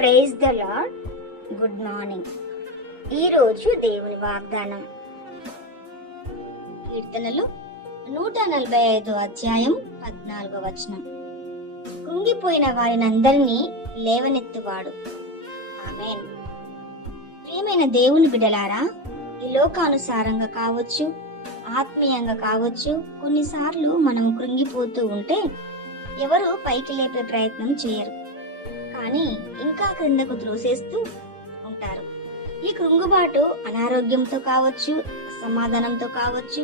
Praise the Lord good morning. ఈరోజు దేవుని వాగ్దానం. కీర్తనలు నూట నలభై ఐదు అధ్యాయం పద్నాలుగో వచనం. కృంగిపోయిన వారినందరినీ లేవనెత్తువాడు. ఆమెన్. ప్రియమైన దేవుని బిడలారా ఈ లోకానుసారంగా కావచ్చు ఆత్మీయంగా కావచ్చు కొన్నిసార్లు మనం కృంగిపోతూ ఉంటే ఎవరు పైకి లేపే ప్రయత్నం చేయరు. కానీ ఇంకా క్రిందకు త్రోసేస్తూ ఉంటారు. ఈ కృంగుబాటు అనారోగ్యంతో కావచ్చు అసమాధానంతో కావచ్చు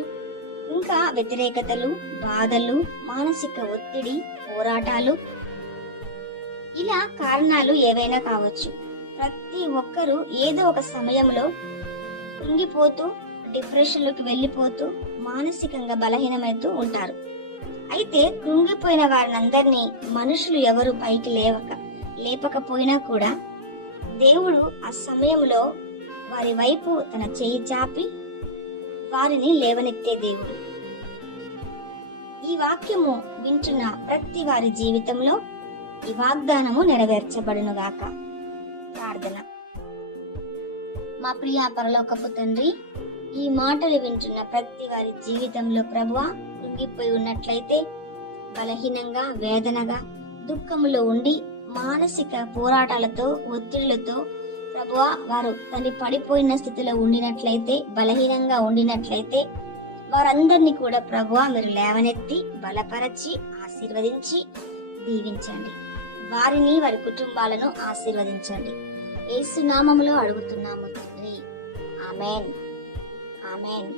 ఇంకా వ్యతిరేకతలు బాధలు మానసిక ఒత్తిడి పోరాటాలు ఇలా కారణాలు ఏవైనా కావచ్చు. ప్రతి ఒక్కరూ ఏదో ఒక సమయంలో కృంగిపోతూ డిప్రెషన్లోకి వెళ్ళిపోతూ మానసికంగా బలహీనమవుతూ ఉంటారు. అయితే కృంగిపోయిన వారినందరినీ మనుషులు ఎవరు పైకి లేవక లేపకపోయినా కూడా దేవుడు ఆ సమయంలో వారి వైపు తన చేయి చాపి వారిని లేవనెత్తే దేవుడు. ఈ వాక్యము వింటున్న ప్రతి వారి జీవితంలో ఈ వాగ్దానము నెరవేర్చబడునుగాక ప్రార్థన. మా ప్రియ పరలోకపు తండ్రి ఈ మాటలు వింటున్న ప్రతి వారి జీవితంలో ప్రభువ కృంగిపోయి ఉన్నట్లయితే బలహీనంగా వేదనగా దుఃఖములో ఉండి మానసిక పోరాటాలతో ఒత్తిళ్ళతో ప్రభువ వారు తల్లి పడిపోయిన స్థితిలో ఉండినట్లయితే బలహీనంగా ఉండినట్లయితే వారందరినీ కూడా ప్రభువ మీరు లేవనెత్తి బలపరచి ఆశీర్వదించి దీవించండి. వారిని వారి కుటుంబాలను ఆశీర్వదించండి. యేసు నామములో అడుగుతున్నాము తండ్రి. ఆమెన్. ఆమెన్.